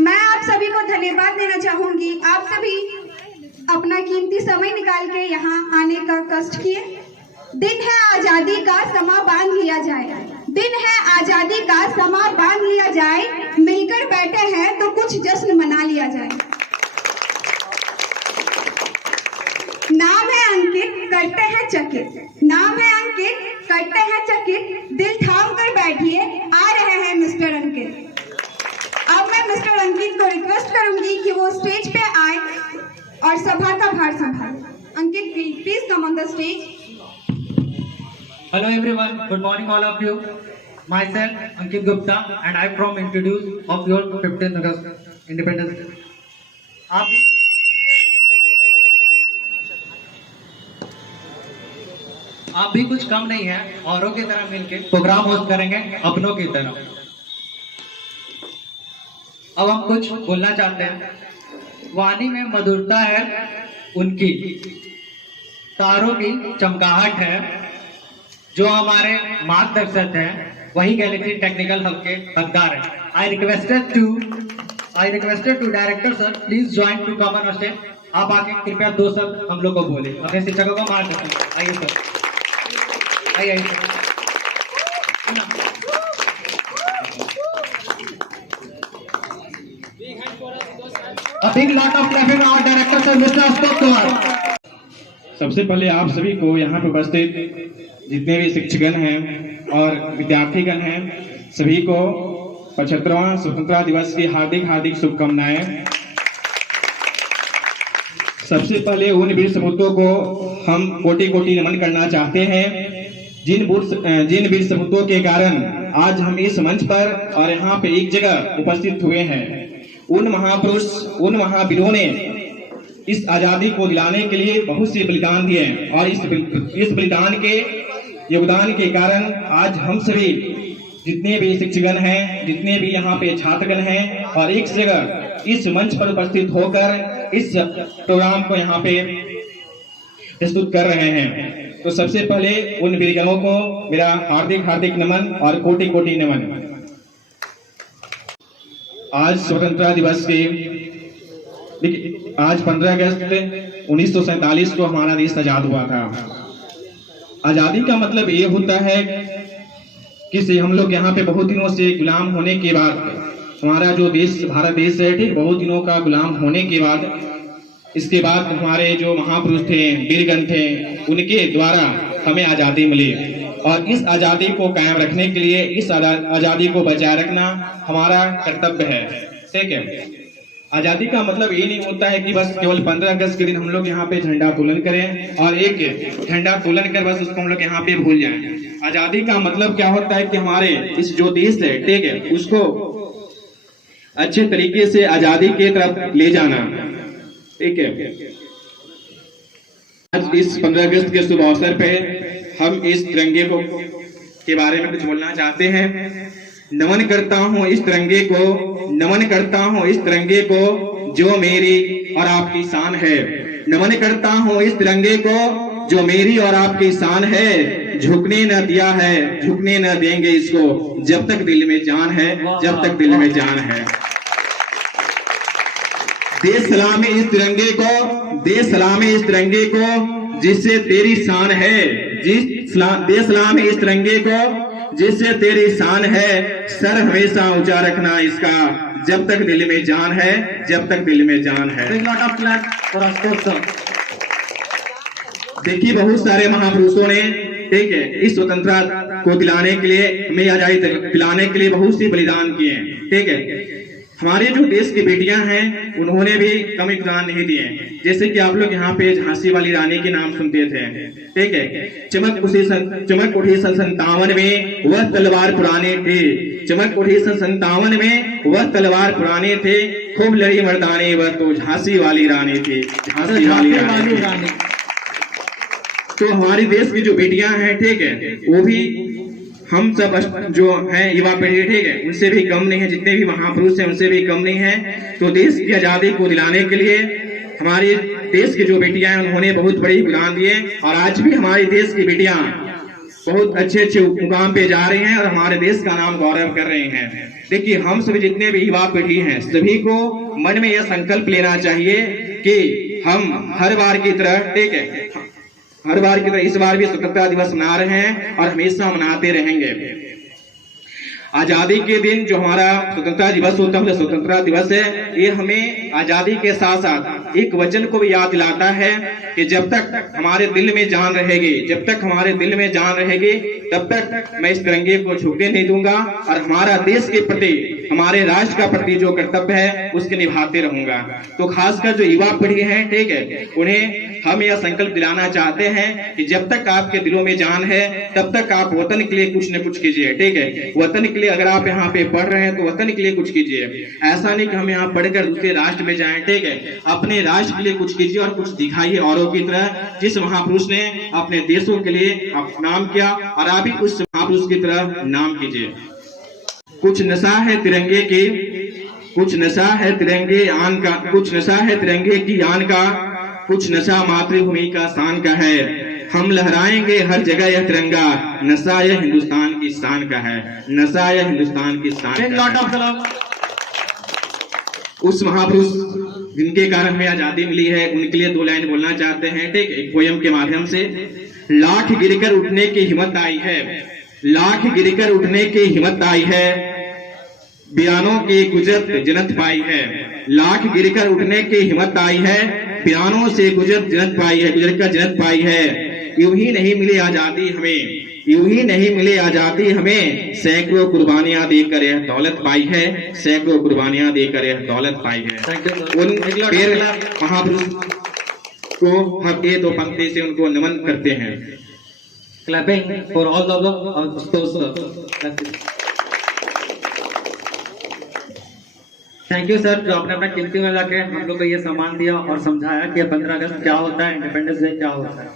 मैं आप सभी को धन्यवाद देना चाहूंगी। आप सभी अपना कीमती समय निकाल के यहाँ आने का कष्ट किए। दिन है आजादी का, समा बांध लिया जाए। दिन है आजादी का, समा बांध लिया जाए। मिलकर बैठे हैं तो कुछ जश्न मना लिया जाए। नाम है अंकित, करते हैं चकित। नाम है अंकित, करते हैं चकित। दिल थाम कर बैठिए, आ रहे हैं मिस्टर अंकित। अब मैं मिस्टर अंकित को रिक्वेस्ट करूंगी कि वो स्टेज पे आए और सभा का भार संभाले। Ankit, please come on the stage. Hello everyone, good morning all of you. Myself Ankit Gupta and I from introduce of your 15th August Independence Day. आप भी कुछ कम नहीं है, औरों की तरह मिलके प्रोग्राम होस्ट करेंगे अपनों की तरह। अब हम कुछ बोलना चाहते हैं। वाणी में मधुरता है उनकी, तारों की चमकाहट है, जो हमारे मार्गदर्शक हैं, वही गैलेक्सी टेक्निकल हब के हकदार हैं। I requested to director sir, please join to come on stage. आप आके कृपया 2 शब्द हम लोग को बोले, अपने शिक्षकों को मार्गदर्शन। आइए सर, आइए sir. A big lot of clapping for our director sir, Mr. Ashok Kumar. सबसे पहले आप सभी को यहाँ पे उपस्थित जितने भी शिक्षकगण हैं और विद्यार्थीगण हैं, सभी को 75वां स्वतंत्रता दिवस की हार्दिक हार्दिक शुभकामनाएं। सबसे पहले उन वीर सपूतों को हम कोटि कोटि नमन करना चाहते हैं, जिन वीर सपूतों के कारण आज हम इस मंच पर और यहाँ पे एक जगह उपस्थित हुए हैं। उन महापुरुष, उन महावीरों ने इस आजादी को दिलाने के लिए बहुत से बलिदान दिए और इस बलिदान के योगदान के कारण आज हम सभी जितने भी शिक्षकगण हैं, जितने भी यहाँ पे छात्रगण हैं और एक जगह इस मंच पर उपस्थित होकर इस प्रोग्राम को यहाँ पे प्रस्तुत कर रहे हैं। तो सबसे पहले उन वीरगणों को मेरा हार्दिक हार्दिक नमन और कोटि कोटि नमन। आज स्वतंत्रता दिवस के आज 15 अगस्त 1947 को हमारा देश आजाद हुआ था। आजादी का मतलब ये होता है कि हम लोग यहाँ पे बहुत दिनों से गुलाम होने के बाद, हमारा जो देश भारत देश है, ठीक, बहुत दिनों का गुलाम होने के बाद, इसके बाद हमारे जो महापुरुष थे, वीरगण थे, उनके द्वारा हमें आजादी मिली। और इस आजादी को कायम रखने के लिए, इस आजादी को बचाए रखना हमारा कर्तव्य है, ठीक है। आजादी का मतलब ये नहीं होता है कि बस केवल 15 अगस्त के दिन हम लोग यहाँ पे झंडा तोलन करें और एक झंडा तोलन कर बस उसको हम लोग यहाँ पे भूल जाएं। आजादी का मतलब क्या होता है कि हमारे इस जो देश है, ठीक है, उसको अच्छे तरीके से आजादी की तरफ ले जाना, ठीक है। आज इस 15 अगस्त के शुभ अवसर पे हम इस तिरंगे को के बारे में कुछ बोलना चाहते हैं। नमन करता हूँ इस तिरंगे को, नमन करता हूँ इस तिरंगे को, जो मेरी और आपकी शान है। नमन करता हूँ इस तिरंगे को, जो मेरी और आपकी शान है। झुकने न दिया है, झुकने न देंगे इसको, जब तक दिल में जान है, जब तक दिल में जान है। दे सलामी इस तिरंगे को, दे सलामी इस तिरंगे को, जिससे तेरी शान है। दे सलामी इस तिरंगे को, जिससे तेरी शान है। सर हमेशा ऊंचा रखना इसका, जब तक दिल में जान है, जब तक दिल में जान है। देखिए, बहुत सारे महापुरुषों ने, ठीक है, इस स्वतंत्रता को दिलाने के लिए, हमें आजादी दिलाने के लिए बहुत सी बलिदान किए, ठीक है। हमारे जो देश की बेटियां हैं, उन्होंने भी कम योगदान नहीं दिए। जैसे कि आप लोग यहाँ पे झांसी वाली रानी के नाम सुनते थे, ठीक है। चमक उठी सन 57 में वह तलवार पुराने थे। चमक उठी सन 57 में वह तलवार पुराने थे। खूब लड़ी मर्दाने वह तो झांसी वाली रानी थी, झांसी वाली रानी। तो हमारे देश की जो बेटियां हैं, ठीक है, वो भी हम सब जो हैं युवा पीढ़ी, ठीक है, उनसे भी कम नहीं है। जितने भी महापुरुष हैं उनसे भी कम नहीं है। तो देश की आजादी को दिलाने के लिए हमारे देश की जो बेटियां हैं, उन्होंने बहुत बड़ी योगदान दिए और आज भी हमारे देश की बेटियां बहुत अच्छे अच्छे मुकाम पे जा रहे हैं और हमारे देश का नाम गौरव कर रहे हैं। देखिए, हम सभी जितने भी युवा पीढ़ी हैं, सभी को मन में यह संकल्प लेना चाहिए कि हम हर बार की तरह, ठीक है, हर बार की तरह इस बार भी स्वतंत्रता दिवस मना रहे हैं और हमेशा मनाते रहेंगे। आजादी के दिन जो हमारा स्वतंत्रता दिवस होता है, स्वतंत्रता दिवस है, ये हमें आजादी के साथ साथ एक वचन को भी याद दिलाता है कि जब तक हमारे दिल में जान रहेगी, जब तक हमारे दिल में जान रहेगी, तब तक मैं इस तिरंगे को झुकने नहीं दूंगा और हमारा देश के प्रति, हमारे राष्ट्र का प्रति जो कर्तव्य है उसके निभाते रहूंगा। तो खासकर जो युवा पीढ़ी है, ठीक है, उन्हें हम यह संकल्प दिलाना चाहते हैं कि जब तक आपके दिलों में जान है, तब तक आप वतन के लिए कुछ न कुछ कीजिए। ठीक है, वतन के लिए अगर आप यहाँ पे पढ़ रहे हैं तो वतन के लिए कुछ कीजिए। ऐसा नहीं कि हम यहाँ पढ़कर दूसरे राष्ट्र में जाएं। ठीक है, अपने राष्ट्र के लिए कुछ कीजिए और कुछ दिखाइए औरों की तरह। जिस महापुरुष ने अपने देशों के लिए नाम किया और आप भी उस महापुरुष की तरह नाम कीजिए। कुछ नशा है तिरंगे की, कुछ नशा है तिरंगे आन का, कुछ नशा है तिरंगे की आन का, कुछ नशा मातृभूमि का शान का है। हम लहराएंगे हर जगह यह तिरंगा, नशा यह हिंदुस्तान की शान का है, नशा यह हिंदुस्तान की शान का है। उस महापुरुष जिनके कारण हमें आजादी मिली है, उनके लिए 2 लाइन बोलना चाहते हैं। ठीक, एक पोयम के माध्यम से। लाख गिरकर उठने की हिम्मत आई है, लाख गिरकर उठने की हिम्मत आई है, बयानों की गुजरत जनत पाई है। लाख गिरकर उठने की हिम्मत आई है, बयानों से गुजरत जनत पाई है, गुजरकर जनत पाई है। यूं ही नहीं मिली आजादी हमें, यूं ही नहीं मिली आजादी हमें, सैकड़ों कुर्बानियां देकर यह दौलत पाई है, सैकड़ों कुर्बानियां देकर यह दौलत पाई है। उन वीर महापुरुष को हम ये 2 पंक्ति से उनको नमन करते हैं। Clapping for all the thank you sir, जो आपने अपना कीमती में लाके हम लोग को ये सम्मान दिया और समझाया कि 15 अगस्त क्या होता है, इंडिपेंडेंस डे क्या होता है।